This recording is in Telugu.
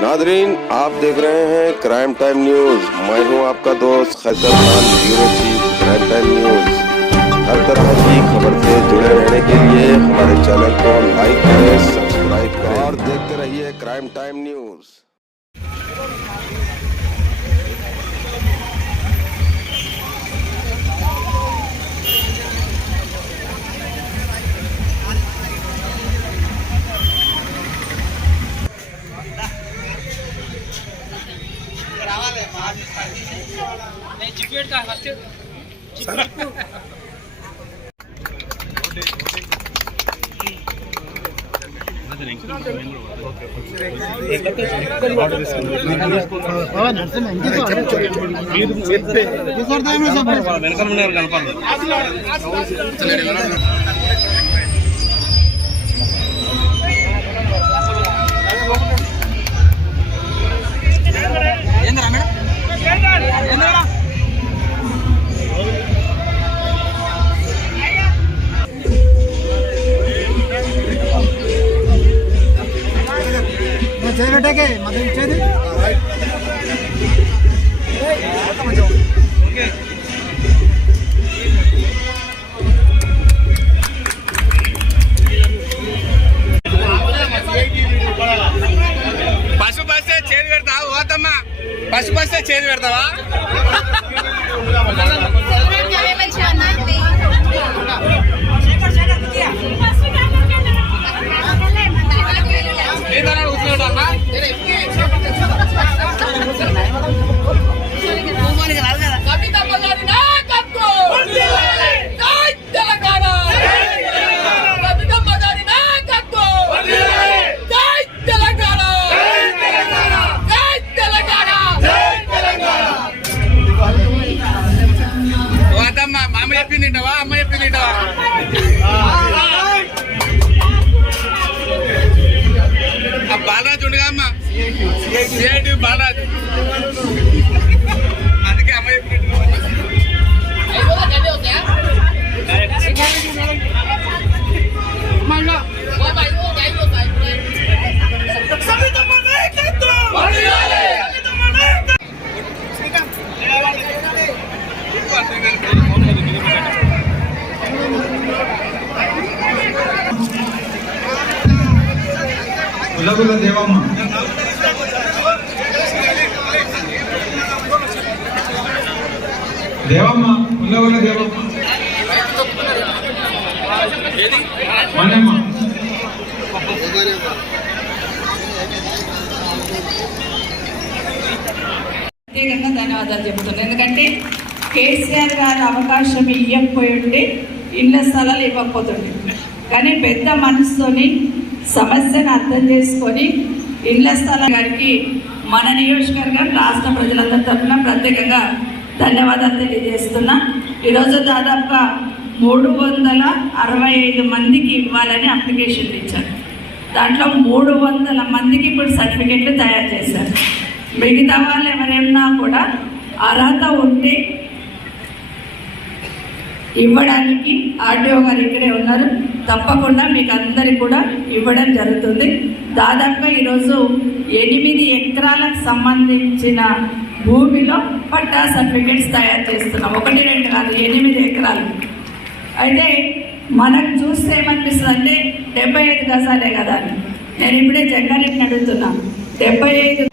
नादरीन, आप देख रहे हैं क्राइम टाइम न्यूज। मैं हूं आपका दोस्त Qaiser Khan, bureau chief Crime Time News. हर तरह की खबर से जुड़े रहने के लिए हमारे चैनल को लाइक करें, सब्सक्राइब करें और देखते रहिए क्राइम टाइम न्यूज। పశుపస్తే చేతి పెడతావా? తింటావా అమ్మ చెప్పి తింటావా? బాలరాజు ఉండగా అమ్మ సిఐటి బాలరాజు, అందుకే అమ్మ చెప్పి ఉల్లగుల దేవమ్మ ఉల్లగుల దేవమ్మ మనమ్మ ప్రత్యేకంగా ధన్యవాదాలు చెప్తున్నాను. ఎందుకంటే కేసీఆర్ గారు అవకాశం ఇవ్వకపోయి ఉంటే ఇళ్ల స్థలాలు ఇవ్వకపోతుండే, కానీ పెద్ద మనసుతోని సమస్యను అర్థం చేసుకొని ఇళ్ల స్థలం గారికి మన నియోజకవర్గం రాష్ట్ర ప్రజలందరి తరఫున ప్రత్యేకంగా ధన్యవాదాలు తెలియజేస్తున్నా. ఈరోజు దాదాపుగా 365 మందికి ఇవ్వాలని అప్లికేషన్లు ఇచ్చారు. దాంట్లో 300 మందికి ఇప్పుడు సర్టిఫికెట్లు తయారు చేశారు. మిగతా వాళ్ళు ఎవరైనా కూడా అర్హత ఉంటే ఇవ్వడానికి ఆర్డీఓ గారు ఇక్కడే ఉన్నారు, తప్పకుండా మీకు అందరికి కూడా ఇవ్వడం జరుగుతుంది. దాదాపుగా ఈరోజు 8 ఎకరాలకు సంబంధించిన భూమిలో పట్టా సర్టిఫికేట్స్ తయారు చేస్తున్నాం. 1, 2 కాదు, 8 ఎకరాలు. అయితే మనకు చూస్తే ఏమనిపిస్తుంది అంటే 75 గజాలే కదా అని. నేను ఇప్పుడే జంగారెడ్డిని అడుగుతున్నా, 75